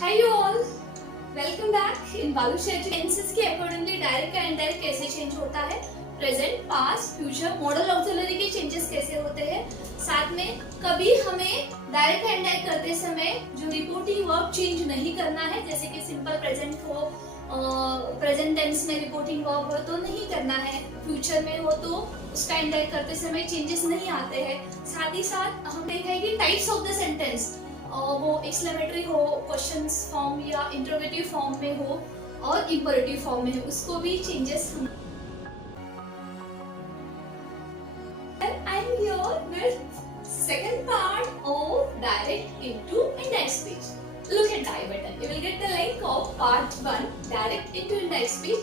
Hi you all, welcome back in बालू Shetty. Tenses के accordingly direct का इनडायरेक्ट कैसे चेंज होता है, present, past, future, model auxiliary के चेंजेस कैसे होते हैं। साथ में कभी हमें डायरेक्ट का इनडायरेक्ट करते समय जो रिपोर्टिंग वर्ब चेंज नहीं करना है, जैसे कि सिंपल प्रेजेंट हो, प्रेजेंट टेंस में रिपोर्टिंग वर्ब हो तो नहीं करना है, फ्यूचर में हो तो उसका इनडायरेक्ट करते समय चेंजेस नहीं आते हैं। साथ ही साथ हम देखा है कि टाइप्स ऑफ द सेंटेंस, वो एक्सक्लेमेटरी हो, क्वेश्चंस फॉर्म या इंटरोगेटिव फॉर्म में हो और इंपरेटिव फॉर्म में हो, उसको भी चेंजेस हम। I am here with second part of direct into indirect speech. Look at I button, you will get the link of part 1 direct into indirect speech,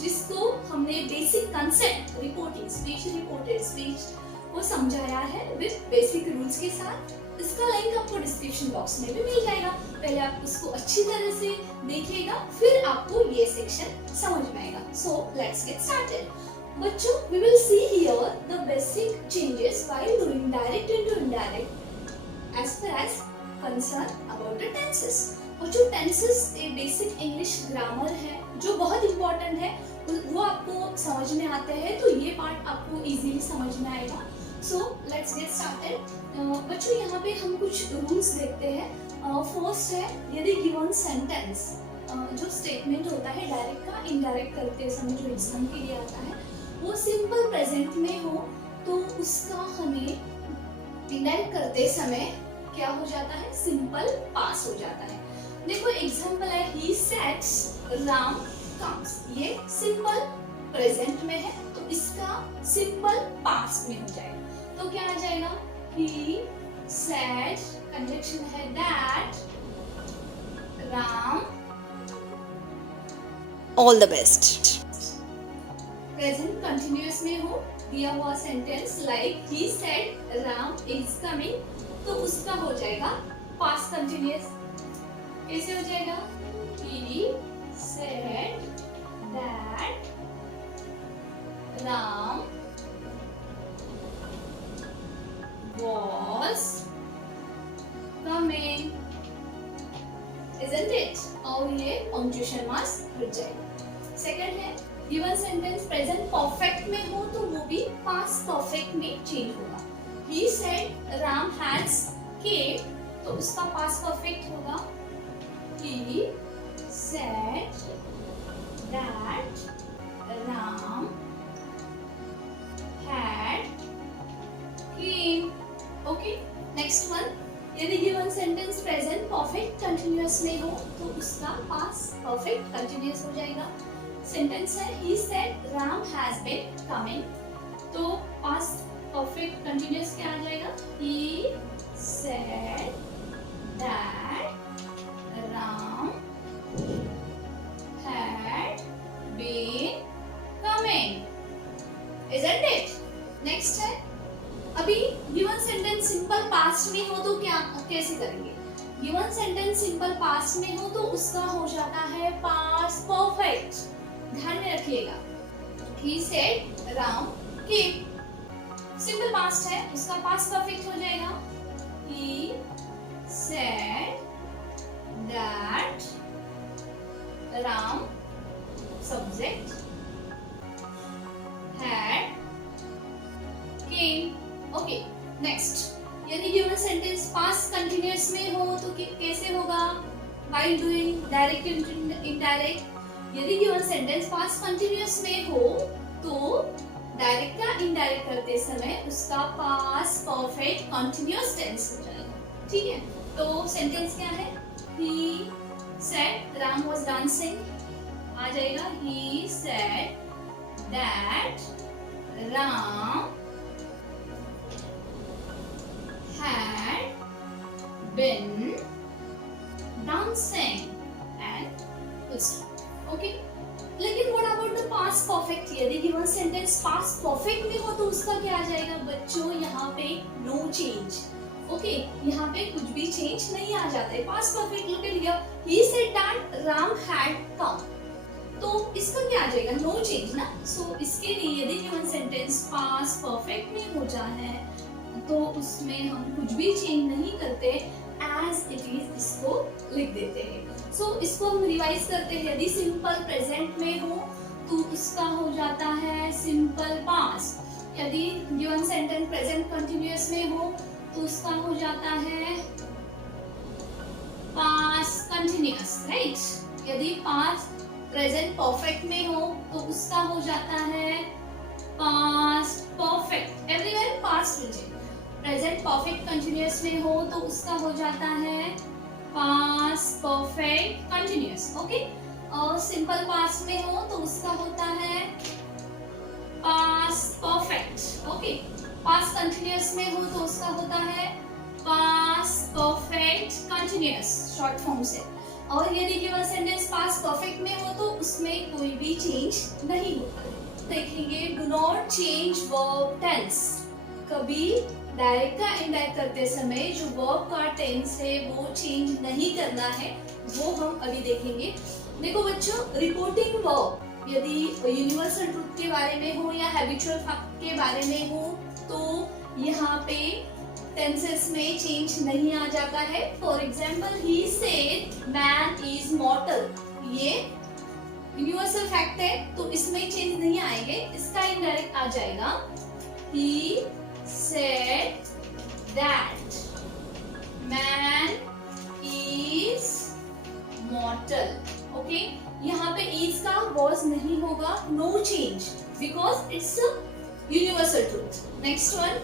जिसको हमने basic concept reporting speech, reported speech को समझाया है with basic rules के साथ। इसका link आपको description box में भी मिल जाएगा। पहले आप उसको अच्छी तरह से देखिएगा, फिर आपको ये सेक्शन समझ में आएगा। So let's get started. बच्चों, we will see here the basic changes while doing direct into indirect as far as concern about the tenses। और जो tenses एक बेसिक इंग्लिश ग्रामर है जो बहुत इंपॉर्टेंट है, वो आपको समझ में आते हैं, तो ये पार्ट आपको इजीली समझ में आएगा। So let's get started. बच्चों, यहाँ पे हम कुछ रूल्स देखते हैं। फर्स्ट है, यदि गिवन सेंटेंस जो स्टेटमेंट होता है डायरेक्ट का इनडायरेक्ट करते समय जो एग्जाम के लिए आता है, वो सिंपल प्रेजेंट में हो तो उसका हमें इनडायरेक्ट करते समय क्या हो जाता है, सिंपल पास हो जाता है। देखो एग्जांपल है, ही सेड्स राम कम्स, ये सिंपल प्रेजेंट में है तो इसका सिंपल पास्ट में हो जाएगा। तो क्या आ जाएगा, he said, कंजंक्शन है that Ram, all the best। Present continuous में हो, दिया हुआ sentence like he said Ram is coming, तो उसका हो जाएगा पास्ट कंटिन्यूअस। कैसे हो जाएगा, he said that Ram was coming, isn't it? और ये पंक्चुएशन मार्क्स हट जाएगा। सेकंड है, गिवन सेंटेंस प्रेजेंट परफेक्ट में हो तो वो भी पास्ट परफेक्ट में चेंज होगा। He said Ram has came, तो उसका पास्ट परफेक्ट होगा he said that Ram had came। Okay, next one, यदि given sentence present perfect continuous में हो तो उसका पास्ट परफेक्ट कंटिन्यूअस हो जाएगा। सेंटेंस है, he said Ram has been coming, तो पास्ट परफेक्ट कंटिन्यूअस क्या आ जाएगा, he said that Ram had been coming, isn't it? Next है, अभी गिवन सेंटेंस सिंपल पास्ट में हो तो क्या कैसे करेंगे। गिवन सेंटेंस सिंपल पास्ट में हो तो उसका हो जाता है पास्ट परफेक्ट। ध्यान में रखिएगा, he said Ram came, simple past है, उसका पास्ट परफेक्ट हो जाएगा he said that Ram subject had came। Okay, next, यदि गिवन सेंटेंस पास्ट कंटिन्यूअस में हो तो कैसे होगा, व्हाइल डूइंग डायरेक्ट इनडायरेक्ट। यदि गिवन सेंटेंस पास्ट कंटिन्यूअस में हो तो डायरेक्ट का इनडायरेक्ट करते समय उसका पास्ट परफेक्ट कंटिन्यूअस टेंस हो जाएगा। ठीक है, तो सेंटेंस क्या है, he said Ram was dancing, आ जाएगा he said that Ram had been dancing and okay। लेकिन what about the past perfect? यदि given sentence past perfect में हो तो उसका क्या आ जाएगा बच्चों, यहाँ पे no change। ओके, यहाँ पे कुछ भी चेंज नहीं आ जाता है। Past perfect look at here, he said that Ram had come, तो इसका क्या आ जाएगा, नो चेंज ना। सो इसके लिए यदि गिवन सेंटेंस पास्ट परफेक्ट में हो जाए तो उसमें हम कुछ भी चेंज नहीं करते एज इट इज इसको लिख देते हैं। सो इसको हम रिवाइज करते हैं। यदि सिंपल प्रेजेंट में हो तो इसका हो जाता है सिंपल पास्ट। यदि गिवन सेंटेंस प्रेजेंट कंटिन्यूअस में हो तो उसका हो जाता है पास्ट कंटिन्यूअस, राइट। यदि पास्ट प्रेजेंट परफेक्ट में हो तो उसका हो जाता है past perfect. Everywhere past will change. Present perfect continuous में हो तो उसका हो जाता है पास्ट परफेक्ट कंटिन्यूअस, ओके। और सिंपल पास्ट में हो तो उसका होता है past perfect, okay. Past continuous में हो तो उसका होता है past perfect continuous, short form से। और यदि गिवन सेंटेंस पास्ट परफेक्ट में हो तो उसमें कोई भी चेंज नहीं होता। देखेंगे, do not change verb tense. कभी डायरेक्ट का इनडायरेक्ट करते समय जो वर्ब का टेंस है वो चेंज नहीं करना है, वो हम अभी देखेंगे। देखो बच्चों, रिपोर्टिंग वर्ब यदि यूनिवर्सल ट्रुथ के बारे में हो या हैबिचुअल फैक्ट के बारे में हो तो यहाँ पे टेंसेस में चेंज नहीं आ जाता है। For example, he said man is मॉर्टल। ये यूनिवर्सल फैक्ट है तो इसमें चेंज नहीं आएंगे, इसका इनडायरेक्ट आ जाएगा he said that man is mortal, okay. यहाँ पे इज का वॉज नहीं होगा, no change, because it's universal truth. Next one,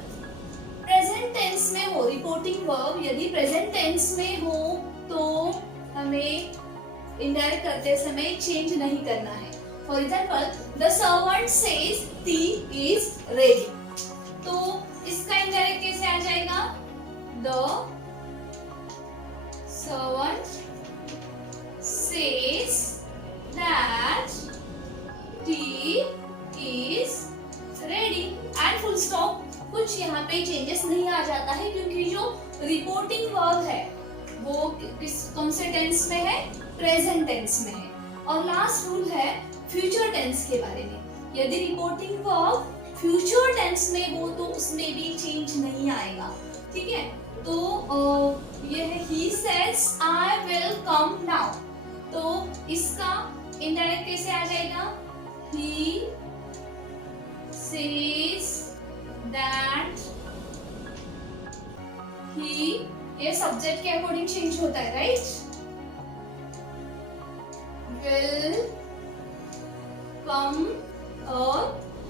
present tense में हो रिपोर्टिंग वर्ब, यदि प्रेजेंट टेंस में हो तो हमें इनडायरेक्ट करते समय चेंज नहीं करना है। For example, the servant says T is ready. तो इसका इनडायरेक्ट कैसे आ जाएगा? The servant says that T is ready and full stop. कुछ यहाँ पे चेंजेस नहीं आ जाता है क्योंकि जो रिपोर्टिंग वर्ब है वो किस कौन से टेंस में है? प्रेजेंट टेंस में है। और लास्ट रूल है फ्यूचर टेंस के बारे में। यदि रिपोर्टिंग वर्ब फ्यूचर टेंस में हो तो उसमें भी चेंज नहीं आएगा, ठीक है। तो ये है ही सेड्स आई विल कम नाउ। तो इसका इनडायरेक्ट कैसे आ जाएगा? ही सेज दैट ही, ये सब्जेक्ट के अकॉर्डिंग चेंज होता है, राइट। will come और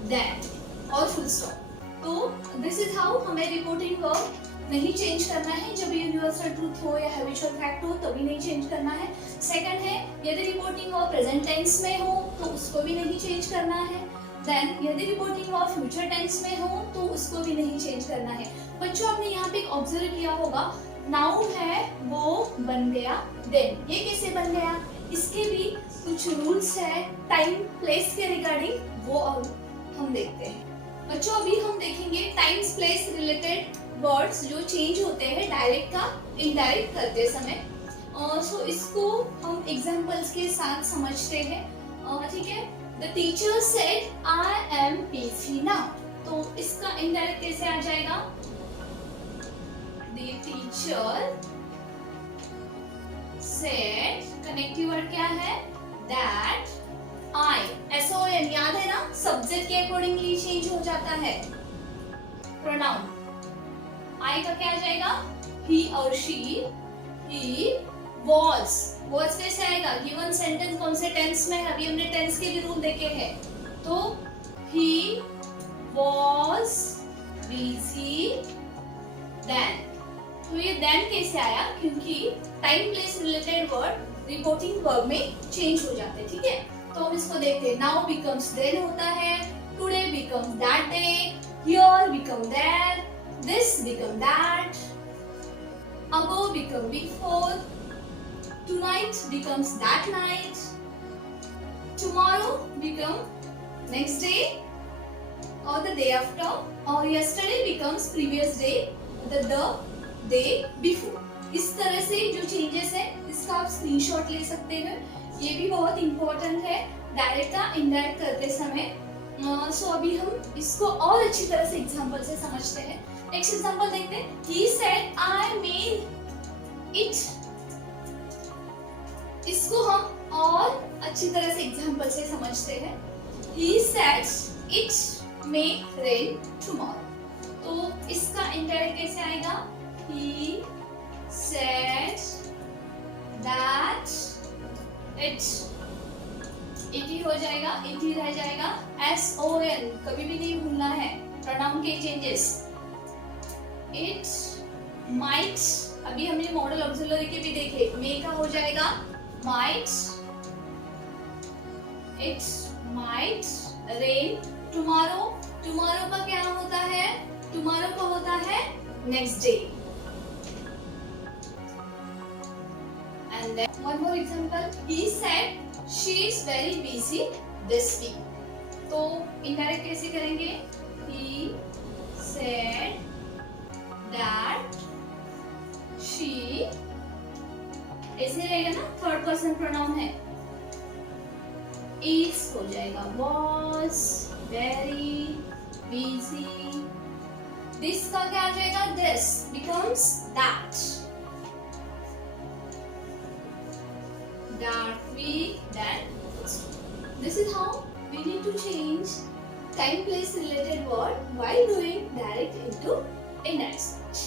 then और फुल स्टॉप। तो दिस इज हाउ हमें रिपोर्टिंग वर्ब नहीं चेंज करना है। जब यूनिवर्सल ट्रूथ हो या हैबिचुअल फैक्ट हो तभी नहीं चेंज करना है। सेकंड है, यदि रिपोर्टिंग वर्ब प्रेजेंट टेंस में हो तो उसको भी नहीं चेंज करना है। देन यदि रिपोर्टिंग वर्ब फ्यूचर टेंस में हो तो उसको भी नहीं चेंज करना है। बच्चों, आपने यहाँ पे एक ऑब्जर्व किया होगा, नाउन है वो बन गया देन। ये कैसे बन गया? इसके भी कुछ रूल्स है टाइम प्लेस के रिगार्डिंग, वो अब हम देखते हैं। बच्चों, अभी हम देखेंगे टाइम प्लेस रिलेटेड वर्ड्स जो चेंज होते हैं डायरेक्ट का इनडायरेक्ट करते समय। सो इसको हम एग्जांपल्स के साथ समझते हैं, ठीक है। The teacher said I am busy now. तो इसका इनडायरेक्ट कैसे आ जाएगा? The teacher said, connective word क्या है? दैट आई, SON याद है ना, सब्जेक्ट के अकॉर्डिंगली चेंज हो जाता है प्रोनाउन। आई का क्या आ जाएगा? ही और शी। ही वॉज, वॉज कैसे आएगा? गिवन सेंटेंस कौन से टेंस में है? अभी हमने टेंस के भी रूल देखे हैं। तो ही वॉज बिजी देन। तो ये देन कैसे आया? क्योंकि time place related word reporting verb में चेंज हो जाते हैं, ठीक है। तो हम इसको देखते हैं। नाउ बिकम्स देन होता है, today becomes that day, here become their, this become that, above become before, tonight becomes that night, tomorrow become next day or the day after, or yesterday becomes previous day, the day before। इस तरह से जो changes है इसका आप screenshot ले सकते हैं। ये भी बहुत इंपॉर्टेंट है डायरेक्ट का इनडायरेक्ट करते समय। सो अभी हम इसको और अच्छी तरह से एग्जांपल से समझते हैं। नेक्स्ट एग्जांपल देखते हैं। He said I may it, इसको हम और अच्छी तरह से एग्जाम्पल से समझते हैं। He said it may rain tomorrow। तो इसका इंडायरेक्ट कैसे आएगा? He said that it, it ही हो जाएगा, इट ही रह जाएगा। SON कभी भी नहीं भूलना है, प्रोनाउन के चेंजेस। इट माइट, अभी हमने मॉडल ऑक्सिलरी के भी देखे, मे का हो जाएगा might, it might rain tomorrow. Tomorrow का क्या होता है? टुमारो का होता है next day. And then one more example, he said she is very busy this week। तो indirect कैसे करेंगे? He said that she, ऐसे रहेगा ना, थर्ड पर्सन प्रोनाउन है, is हो जाएगा was very busy। this का क्या आ जाएगा? this becomes that। that week, then this is how we need to change time place related word while doing direct into indirect speech.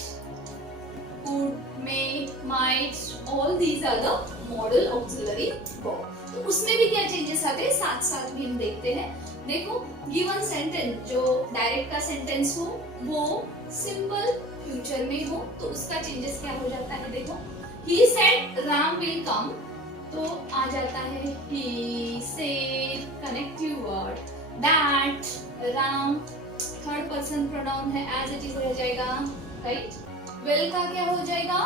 Could, may, might, all these are the modal auxiliary verb। तो उसमें भी क्या changes आते हैं साथ साथ भी हम देखते हैं। देखो, गिवन सेंटेंस जो डायरेक्ट का सेंटेंस हो वो सिंपल फ्यूचर में हो तो उसका चेंजेस क्या हो जाता है? देखो, he said Ram will come, तो आ जाता है he said, connective word, that, Ram third person pronoun है, as it is रह जाएगा, राइट। will का क्या हो जाएगा?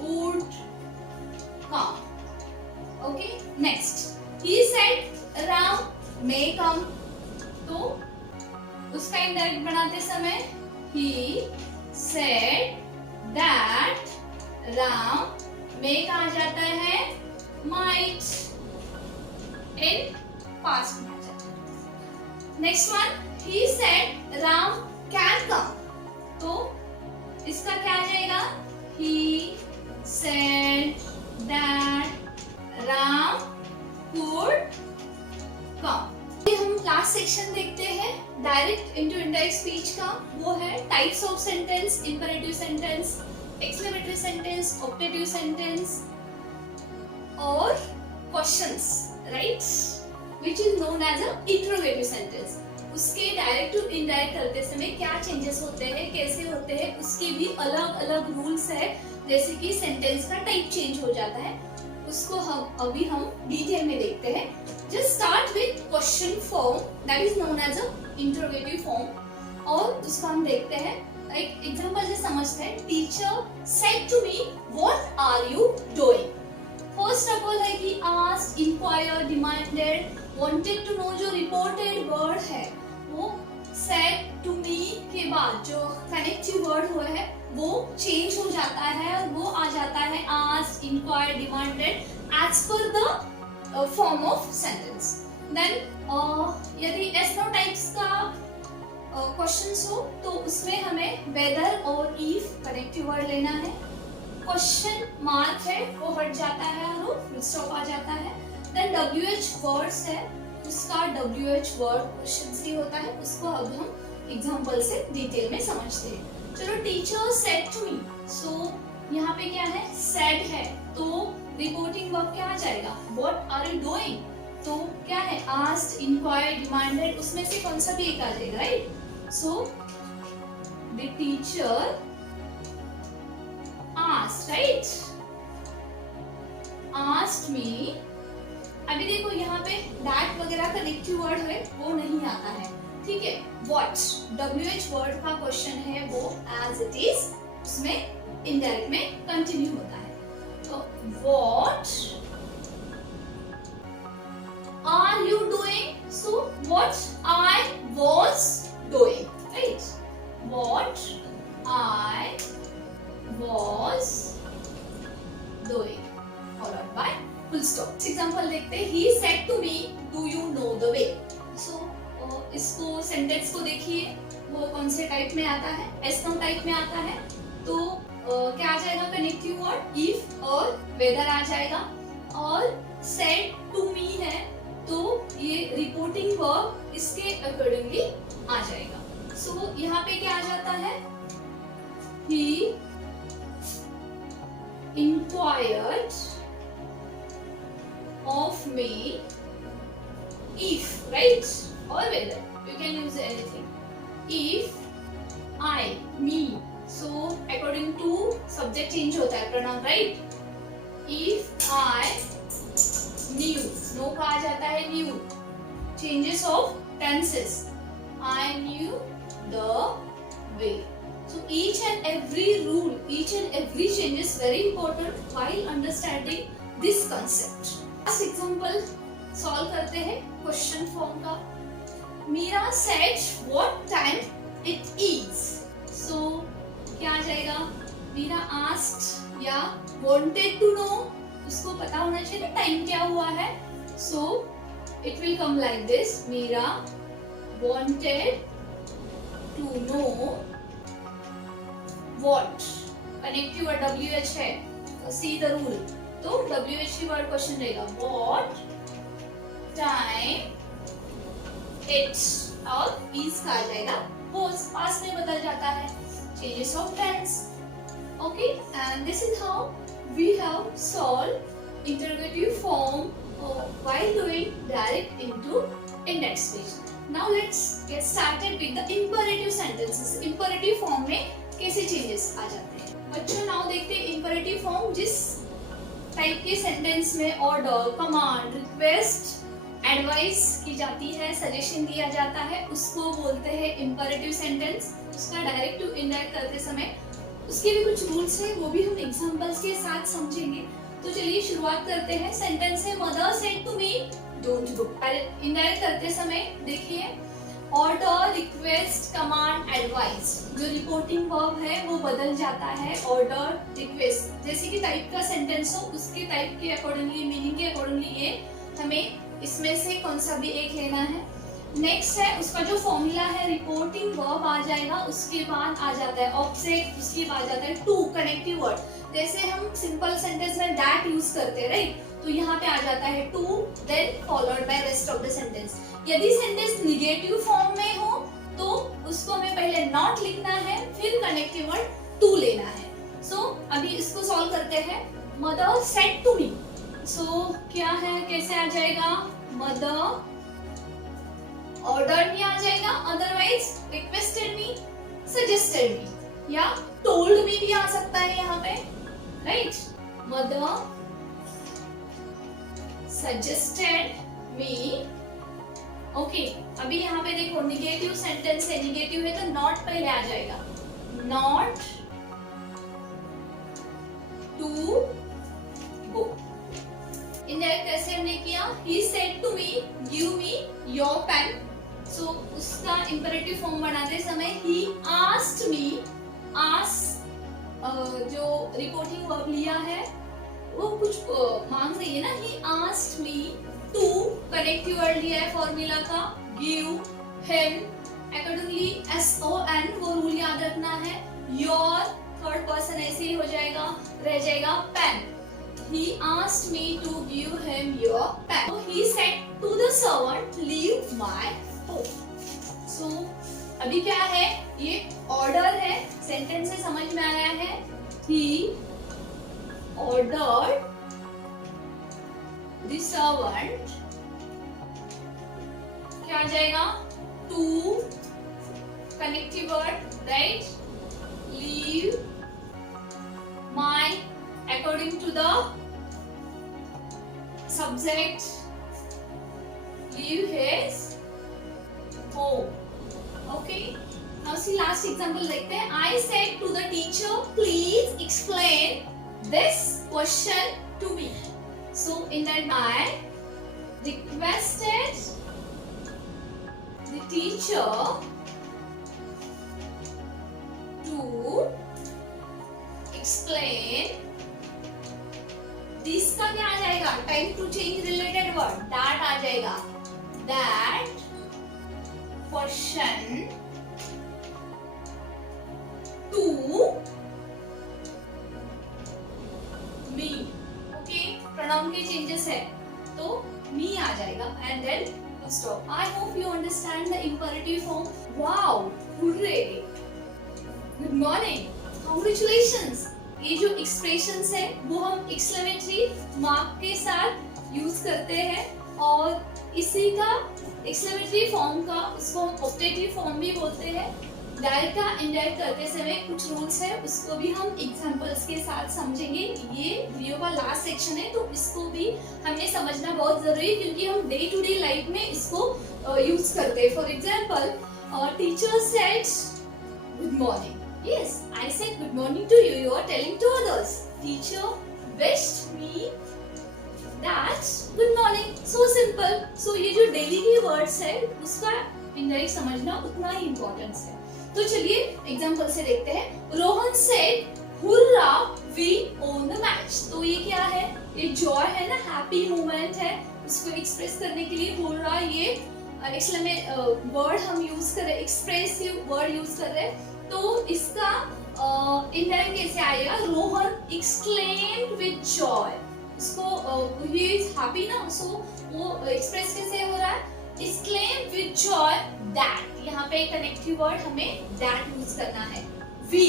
would come। Okay, next, he said Ram may come, तो उसका इंडायरेक्ट बनाते समय he said that राम में कहा जाता है might, in past में आ जाता है। Next one, he said Ram can come, तो इसका क्या आ जाएगा? he said that Ram could come। हम लास्ट सेक्शन देखते हैं डायरेक्ट इनटू इनडायरेक्ट स्पीच का, वो है types of sentence, imperative sentence, exclamatory sentence, optative sentence और questions, right, which is known as a interrogative sentence. उसके डायरेक्ट टू इनडायरेक्ट करते समय क्या चेंजेस होते हैं, कैसे होते हैं, उसके भी अलग अलग रूल्स है। जैसे कि सेंटेंस का टाइप चेंज हो जाता है, उसको हम डिटेल में देखते हैं। Just start with question form, that is known as a interrogative form, और उसको हम देखते हैं। एक एग्जांपल से समझते हैं। Teacher said to me what are you doing. First of all है कि asked, inquire, demanded, wanted to know, जो रिपोर्टेड वर्ड है वो सेड टू मी के बाद जो कनेक्टिव वर्ड हुआ है वो चेंज हो जाता है और वो आ जाता है asked, inquire, demanded as per the form of sentence. Then यदि एस नो टाइप्स का क्वेश्चंस हो तो उसमें हमें वेदर और इफ कनेक्टिव वर्ड लेना है। क्वेश्चन मार्क है वो हट जाता है और फुल स्टॉप आ जाता है। देन WH वर्ड्स है, उसका WH वर्ड क्वेश्चन से होता है, उसको अब हम एग्जांपल से डिटेल में समझते हैं। चलो, टीचर सेड टू मी, सो यहाँ पे क्या है? सेड है, तो रिपोर्टिंग वर्ब क्या आ जाएगा? व्हाट आर यू डूइंग, तो क्या है? आस्क्ड, इंक्वायर्ड, डिमांडेड, उसमें से कौन सा भी एक आ जाएगा, right. So the teacher asked, right? asked me। अभी देखो यहाँ पे that वगैरह कनेक्टिव वर्ड है वो नहीं आता है, ठीक है। what WH वर्ड का क्वेश्चन है वो as it is उसमें इनडायरेक्ट में कंटिन्यू होता है। तो what are you doing? So what I was doing, right? What I was doing, followed by full stop। Example देखते हैं। He said to me, do you know the way? So इसको sentence को देखिए, वो कौन से टाइप में आता है? एस नाउन टाइप में आता है। तो क्या आ जाएगा कनेक्टिव वर्ड, इफ और वेदर आ जाएगा। और सेड टू मी है तो ये रिपोर्टिंग वर्ब इसके अकॉर्डिंगली आ जाएगा। सो यहाँ पे क्या आ जाता है, ही inquired of me if, right, or whether, you can use anything, if I, me, so according to subject change होता है pronoun, right, if I knew, no का आ जाता है knew, changes of tenses, I knew the way. So each and every rule, each and every change is very important while understanding this concept. Last example solve करते हैं question form का। Meera said what time it is. So क्या आ जाएगा, Meera asked या wanted to know, उसको पता होना चाहिए टाइम क्या हुआ है। So it will come like this, Meera wanted to know what, connective word WH है, सी द रूल, तो WH की वर्ड क्वेश्चन रहेगा what time it, और is का आ जाएगा was, पास्ट में बदल जाता है, changes of tense. Okay, and this is how we have solved interrogative form while doing direct into index speech. Now let's get started with the imperative sentences. Imperative form में कैसे changes आ जाते हैं बच्चों। Now देखते हैं imperative form, जिस type के sentence में ऑर्डर, कमांड, रिक्वेस्ट, एडवाइस की जाती है, सजेशन दिया जाता है, उसको बोलते हैं इंपरेटिव सेंटेंस। उसका डायरेक्ट टू इनडायरेक्ट करते समय उसके भी कुछ रूल्स हैं, वो भी हम एग्जांपल्स के साथ समझेंगे। तो चलिए शुरुआत करते हैं। सेंटेंस है mother said to me don't go. Indirect करते समय देखिए ऑर्डर, रिक्वेस्ट, कमांड, एडवाइस, जो रिपोर्टिंग वर्ब है वो बदल जाता है। ऑर्डर, रिक्वेस्ट, जैसे कि टाइप का सेंटेंस हो उसके टाइप के अकॉर्डिंगली, मीनिंग के अकॉर्डिंगली ये हमें इसमें से कौन सा भी एक लेना है। नेक्स्ट है उसका जो फॉर्मूला है, रिपोर्टिंग वर्ब आ जाएगा, उसके बाद आ जाता है ऑब्जेक्ट, उसके बाद आ जाता है टू, कनेक्टिव वर्ड। जैसे हम सिंपल सेंटेंस में दैट यूज करते हैं, राइट, तो यहाँ पे आ जाता है to, then followed by rest of the sentence. यदि सेंटेंस निगेटिव फॉर्म में हो तो उसको हमें पहले नॉट लिखना है, फिर कनेक्टिव वर्ड टू लेना है। सो अभी इसको सॉल्व करते हैं। मदर सेड टू मी, सो क्या है, कैसे आ जाएगा, मदर ऑर्डर मी आ जाएगा, अदरवाइज रिक्वेस्टेड मी, सजेस्टेड मी या टोल्ड मी भी आ सकता है यहाँ पे, right. Mother suggested me. Okay, अभी यहाँ पे देखो निगेटिव सेंटेंस है, निगेटिव है तो नॉट पहले आ जाएगा, नॉट टू गो। इनडायरेक्ट कैसे हमने किया, he said to me give me your pen. So उसका इंपरेटिव फॉर्म बनाते समय ही आस्क्ड मी, आस्क जो रिपोर्टिंग वर्ब लिया है वो कुछ मांग रही है ना, he asked me to, connective word लिया है फॉर्मूला का, गिव हिम, अकॉर्डिंगली SON वो रूल याद रखना है। योर थर्ड पर्सन ऐसे ही हो जाएगा, रह जाएगा pen. He asked me to give him your pen. So he said to the servant, leave my home. So अभी क्या है, ये ऑर्डर है, सेंटेंस से समझ में आया है। He ordered the servant, क्या आ जाएगा, to, connective word, right, leave my, according to the subject, leave his home. Okay, now see last example देखते हैं। I said to the teacher, please explain this question to me. So in that I requested the teacher to explain this का क्या आ जाएगा, time to change related word, that आ जाएगा, that question to pronoun के changes है तो me आ जाएगा and then full stop. I hope you understand the imperative form. Wow, hurray, good morning, congratulations. ये जो एक्सप्रेशंस है वो हम एक्सक्लेमेटरी मार्क के साथ यूज करते हैं और इसी का एक्सक्लेमेटरी फॉर्म का इसको हम ऑप्टेटिव फॉर्म भी बोलते हैं। डायरेक्ट का इनडायरेक्ट करते समय कुछ रूल्स है, उसको भी हम एग्जांपल्स के साथ समझेंगे। ये वीडियो का लास्ट सेक्शन है तो इसको भी हमें समझना बहुत जरूरी है क्योंकि हम डे टू डे लाइफ में इसको यूज करते हैं। For example, teacher said good morning. Yes, I said good morning to you, you are telling to others. Teacher wished me that good morning. So simple. So ये जो daily के words है उसका indirect समझना उतना ही importance है। तो चलिए एग्जांपल से देखते हैं। Rohan said hurrah we won the match. तो ये क्या है? ये जॉय है ना, हैप्पी मोमेंट है, उसको एक्सप्रेस करने के लिए हुर्रा ये वर्ड हम यूज कर रहे हैं, एक्सप्रेसिव वर्ड यूज कर रहे हैं। तो इसका इनडायरेक्ट कैसे आएगा? Rohan exclaimed with Joy. उसको ही इज हैप्पी ना, सो वो एक्सप्रेस कैसे हो रहा है? exclaim with joy that। यहाँ पे कनेक्टिव वर्ड हमें that यूज करना है। we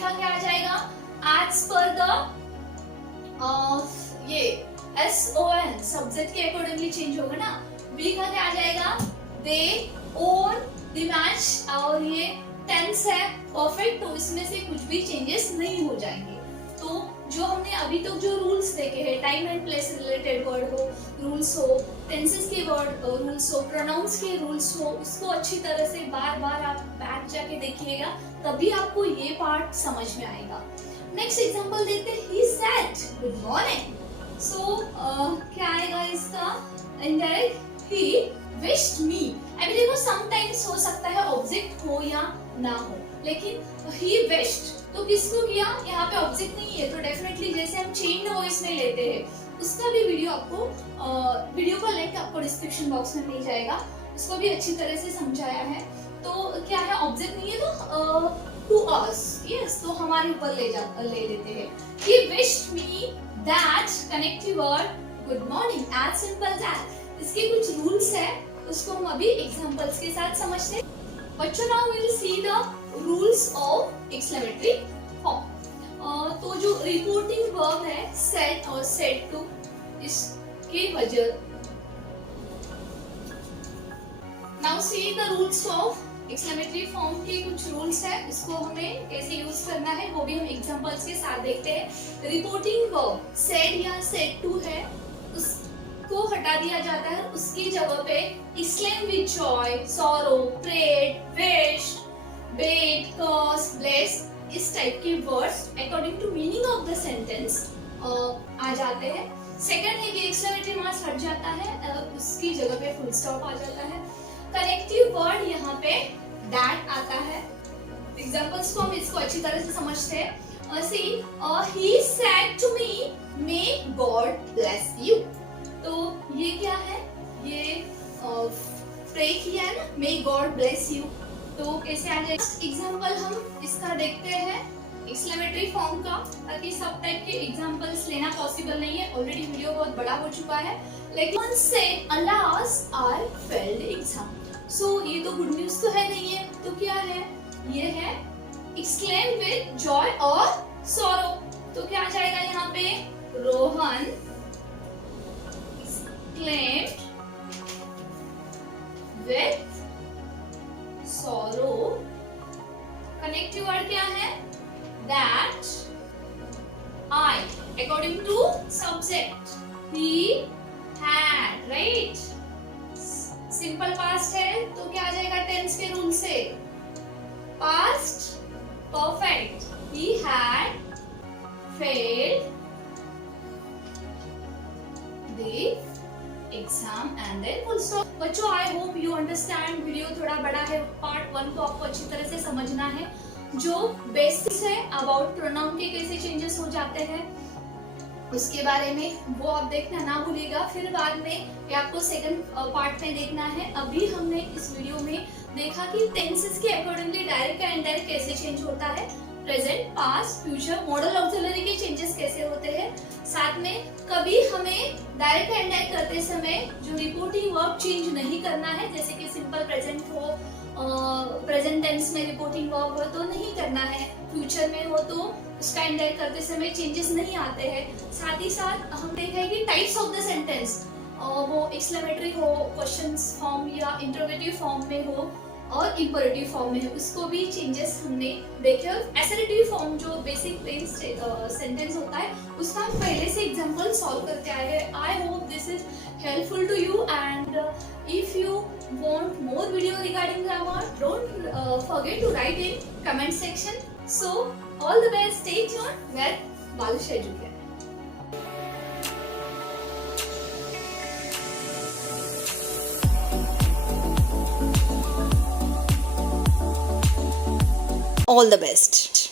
का क्या आ जाएगा? as per the ये son सब्जेक्ट के अकॉर्डिंगली चेंज होगा ना। we का क्या आ जाएगा? they own the match और ये टेंस है परफेक्ट, तो इसमें से कुछ भी चेंजेस नहीं हो जाएंगे। तो जो हमने अभी तक जो रूल्स देखे हैं, time and place related word हो रूल्स हो, टेंसेस के वर्ड रूल्स हो, प्रोनाउंस के रूल्स हो, उसको अच्छी तरह से बार बार आप बैक जाके देखिएगा, तभी आपको ये पार्ट समझ में आएगा। नेक्स्ट एग्जांपल देखते हैं। He said good morning. So क्या आएगा इसका इनडायरेक्ट? ही विश्ड मी। अभी देखो समटाइम्स हो सकता है ऑब्जेक्ट हो या ना हो, लेकिन ही विश्ड तो किसको किया? यहाँ पे ऑब्जेक्ट नहीं है तो डेफिनेटली जैसे हम चेंज्ड वॉइस में लेते हैं उसका भी वीडियो आपको वीडियो का लिंक आपको डिस्क्रिप्शन बॉक्स में मिल जाएगा, उसको भी अच्छी तरह से समझाया है। तो क्या है? ऑब्जेक्ट नहीं है तो टू अस, यस, तो हमारे ऊपर ले लेते हैं। He wished me that connective word good morning, as simple that. इसके कुछ रूल्स है, उसको हम अभी एग्जांपल्स के साथ समझते हैं। बच्चों, now we will see the rules of exclamatory form. तो जो रिपोर्टिंग वर्ब है सेड और सेड टू, इसके वजह now see the rules of exclamatory form के कुछ रूल्स है, इसको हमें कैसे यूज करना है वो भी हम एग्जांपल्स के साथ देखते हैं। रिपोर्टिंग वर्ब सेड या सेड टू है, उसको हटा दिया जाता है, उसकी जगह पे exclaim with joy, sorrow, prayed, wish, bet, curse, bless, इस टाइप के words according to meaning of the sentence आ जाते हैं। सेकंड है कि एक्सक्लेमेटरी मार्क्स हट जाता है, उसकी जगह पे फुल स्टॉप आ जाता है। कनेक्टिव वर्ड यहाँ पे दैट आता है। एग्जांपल्स को हम इसको अच्छी तरह से समझते हैं। See he said to me may God bless you. तो ये क्या है? ये प्रे किया है ना, मे गॉड ब्लेस यू। तो कैसे आ जाएगा? एग्जांपल हम इसका देखते हैं एक्सक्लेमेटरी फॉर्म का, ताकि सब टाइप के एग्जांपल्स लेना पॉसिबल नहीं है, ऑलरेडी वीडियो बहुत बड़ा हो चुका है। लेकिन से अलास आर फेल्ड एग्जाम। सो ये तो गुड न्यूज तो है नहीं है, तो क्या है? ये है एक्सक्लेम विद जॉय और सॉरो। तो क्या आ जाएगा यहाँ पे? Rohan exclaimed with sorrow। Connective word क्या है? that I according to subject he had, right? Simple past है तो क्या आ जाएगा टेंस के रूल से? Past perfect, he had failed the exam and then full stop. बच्चों, I hope you understand. Video थोड़ा बड़ा है, पार्ट 1 को आपको अच्छी तरह से समझना है। जो बेसिक्स है अबाउट प्रोनाउन के कैसे चेंजेस हो जाते हैं उसके बारे में वो आप देखना ना भूलिएगा। फिर बाद में ये आपको सेकंड पार्ट में देखना है। अभी हमने इस वीडियो में देखा कि टेंसेस के अकॉर्डिंगली डायरेक्ट का इनडायरेक्ट कैसे चेंज होता है। Present, past, future, model auxiliary के चेंजेस कैसे होते हैं। साथ में कभी हमें डायरेक्ट एंड डायरेक्ट करते समय जो रिपोर्टिंग वर्ब चेंज नहीं करना है, जैसे कि सिंपल प्रेजेंट हो, प्रेजेंट टेंस में रिपोर्टिंग वर्ब हो तो नहीं करना है, फ्यूचर में हो तो उसका इंडायरेक्ट करते समय चेंजेस नहीं आते हैं। साथ ही साथ हम देखा है कि टाइप्स ऑफ द सेंटेंस, वो एक्सक्लेमेटरी हो, क्वेश्चंस फॉर्म या इंटरोगेटिव फॉर्म में हो और इंपरेटिव फॉर्म में हो, उसको भी चेंजेस हमने देखे। एसरेटिव फॉर्म जो बेसिक प्लेन सेंटेंस होता है उसका हम पहले से एग्जांपल सॉल्व करके आए हैं। I hope this is helpful to you, and if you want more video regarding grammar, don't forget to write in comment section. So all the best, stay tuned with Balush Educare. All the best.